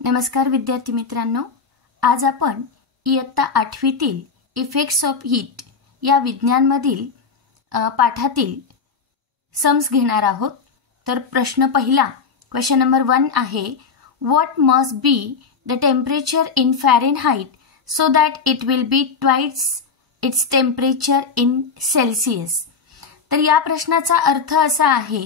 नमस्कार विद्यार्थी मित्रांनो, आज आपण इयत्ता 8वीतील इफेक्ट्स ऑफ हीट या विज्ञानमधील पाठातील सम्स घेणार आहोत। तर प्रश्न पहिला, क्वेश्चन नंबर 1 आहे, what must be the temperature in Fahrenheit so that it will be twice its temperature in Celsius. तर या प्रश्नाचा अर्थ असा आहे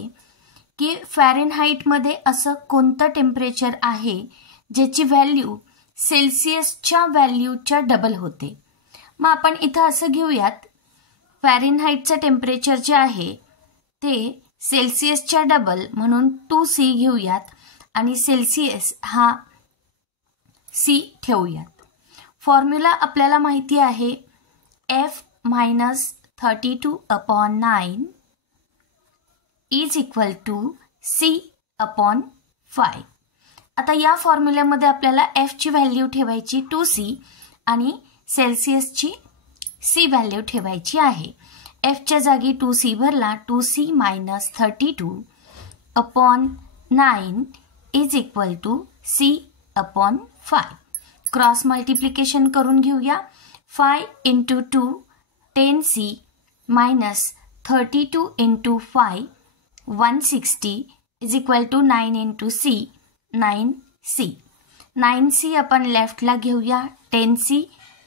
की फॅरेनहाइटमध्ये असं कोणतं टेम्परेचर आहे ज्याची व्हॅल्यू सेल्सियसच्या व्हॅल्यूच्या डबल होते। मग आपण इथं असं घेऊयात, फॅरेनहाइटचं टेम्परेचर जे आहे ते सेल्सियसच्या डबल म्हणून 2C घेऊयात आणि सेल्सियस हा C ठेवूयात। फॉर्म्युला आपल्याला माहिती आहे, F-32/9 is equal to C/5। आता या फॉर्म्युल्यामध्ये आपल्याला F ची व्हॅल्यू ठेवायची 2C आणि सेल्सियसची C व्हॅल्यू ठेवायची आहे। F च्या जागी 2C भरला, 2C - 32/9 is equal to C/5। Cross multiplication करून घेऊया। 5 × 2 10C - 32 × 5 160 is equal to 9 × C 9C। 9C आपण लेफ्टला घेऊया, 10C -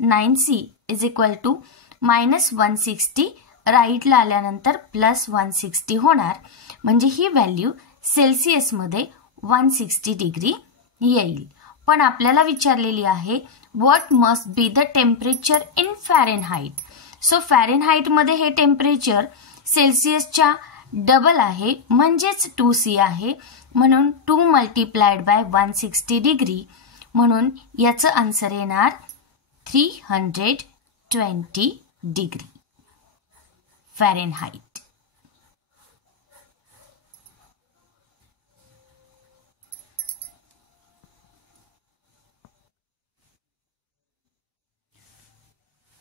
9C is equal to -160 राईटला आल्यानंतर +160 होणार, म्हणजे ही व्हॅल्यू सेल्सियसमध्ये 160 डिग्री येईल। पण आपल्याला विचारलेली आहे, what must be the temperature in Fahrenheit. So फॅरेनहाइटमध्ये हे टेम्परेचर सेल्सियसच्या डबल आहे, म्हणजेच 2C आहे, म्हणून 2 × 160 डिग्री, म्हणून याचं आन्सर येणार 320 डिग्री फॅरेनहाइट।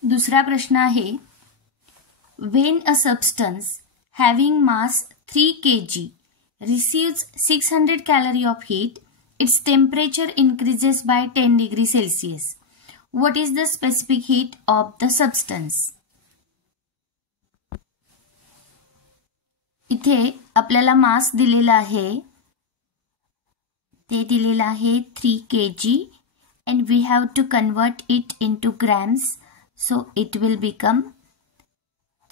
दुसरा प्रश्न आहे, when a substance having mass 3 kg receives 600 calorie of heat, its temperature increases by 10 degree Celsius. What is the specific heat of the substance? इथे आपल्याला मास दिलेला आहे, ते दिलेला आहे 3 kg and we have to convert it into grams, so it will become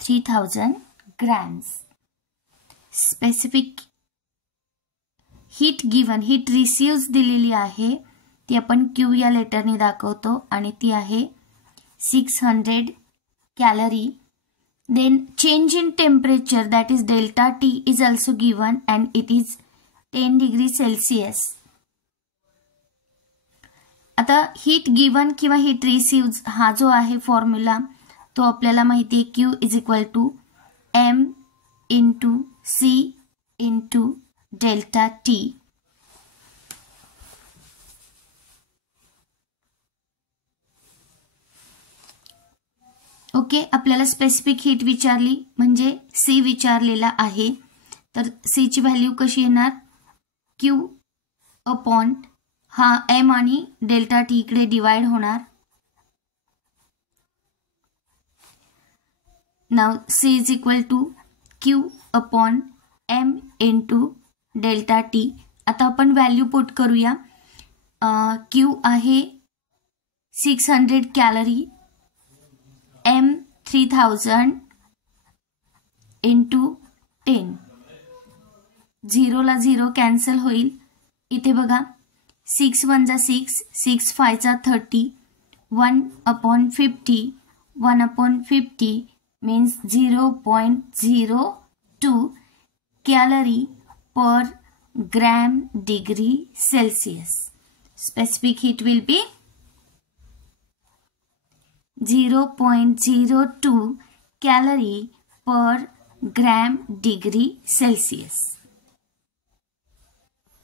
3000 grams. Specific heat given, heat receives दिलेली आहे, ती आपण Q या लेटरने दाखवतो आणि ती आहे 600 calorie. Then change in temperature, that is delta T is also given and it is 10 degree Celsius. आता heat given किंवा heat receives हा जो आहे फॉर्म्युला तो आपल्याला माहिती आहे, Q is equal to M into C into delta T। Okay, आपल्याला स्पेसिफिक हीट विचारली म्हणजे C विचारलेला आहे, तर C ची व्हॅल्यू कशी येणार, Q अपॉन हा M आणि डेल्टा T इकडे डिवाइड होणार। Now C is equal to Q upon M into delta T। आता आपण व्हॅल्यू पुट करूया, Q आहे 600 कॅलरी, M 3000 इंटू 10, 0 ला 0 कॅन्सल होईल। इथे बघा 6 1 जा 6, 6 5 जा 30, 1/50, 1/50 means 0.02 calorie per gram degree Celsius. Specific heat will be 0.02 calorie per gram degree Celsius.